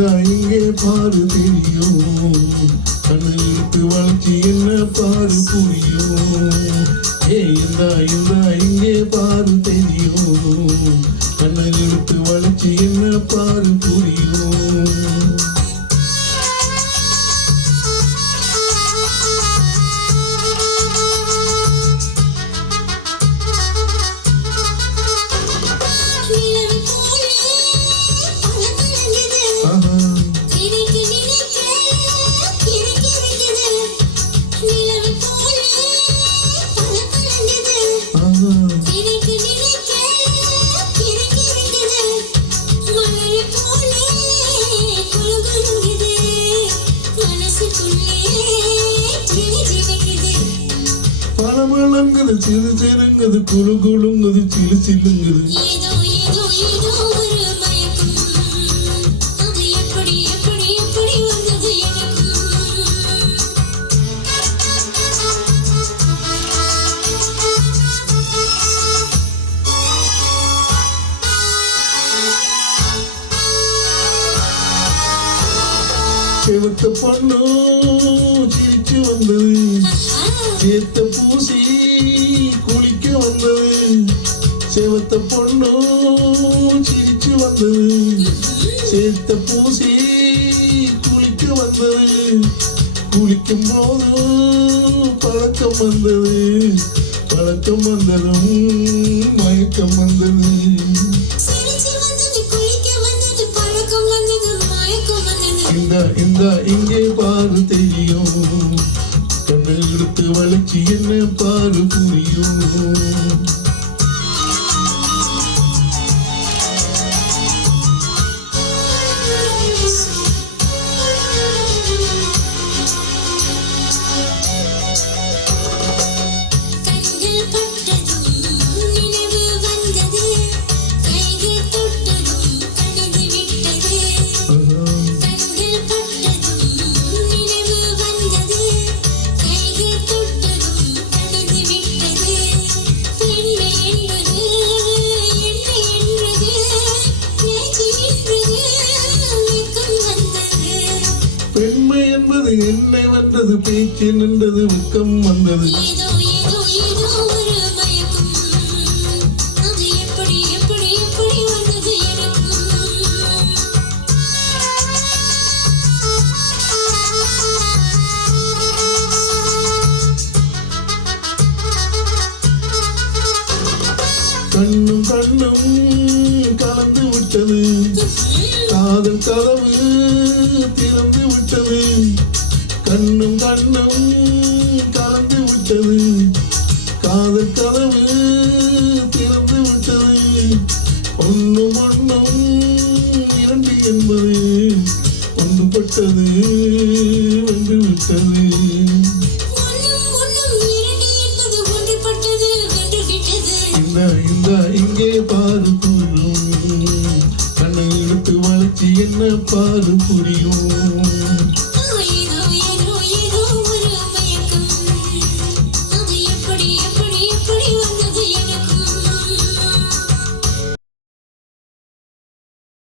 இந்தா இங்கே பாரு தெரியும், கண்ணு இழுத்து வளர்ச்சி என்ன பாரு புரியும். இந்தா இங்கே பாரு தெரியும், கண்ணு இழுத்து வளர்ச்சி என்ன பாரு புரியும். பழமழங்குது சிறு சிறுங்குது குழு குழுங்குது சிறு சிலுங்குது. செவத்த பொண்ணு சிரிச்சு வந்தது, சேத்த பூசி குளிக்க வந்தது. செவத்த பொண்ணு சிரிச்சு வந்தது, சேத்த பூசி குளிக்க வந்தது. குளிக்கும் போது பழக்கம் வந்தது, பழக்கம் வந்ததும் மயக்கம் வந்தது. இந்தா இங்கே பாரு தெரியும், கண்ணு எடுத்து வளைச்சி என்ன பாரு புரியும். பெண்மை என்பது என்னை வந்தது, பேச்சு நின்றது, வெக்கம் வந்தது. கண்ணும் கண்ணும் கலந்து விட்டது, காதல் கதவு திறந்து விட்டது. கண்ணும் கண்ணும் கலந்து விட்டது, காதல் கதவு திறந்து விட்டது. ஒன்னும் ஒன்னும் இரண்டு என்பது ஒன்றுபட்டது வென்று விட்டது. இந்தா இங்கே பாரு புரியும், கண்ணை எடுத்து வளர்ச்சி என்ன பாரு புரியும்.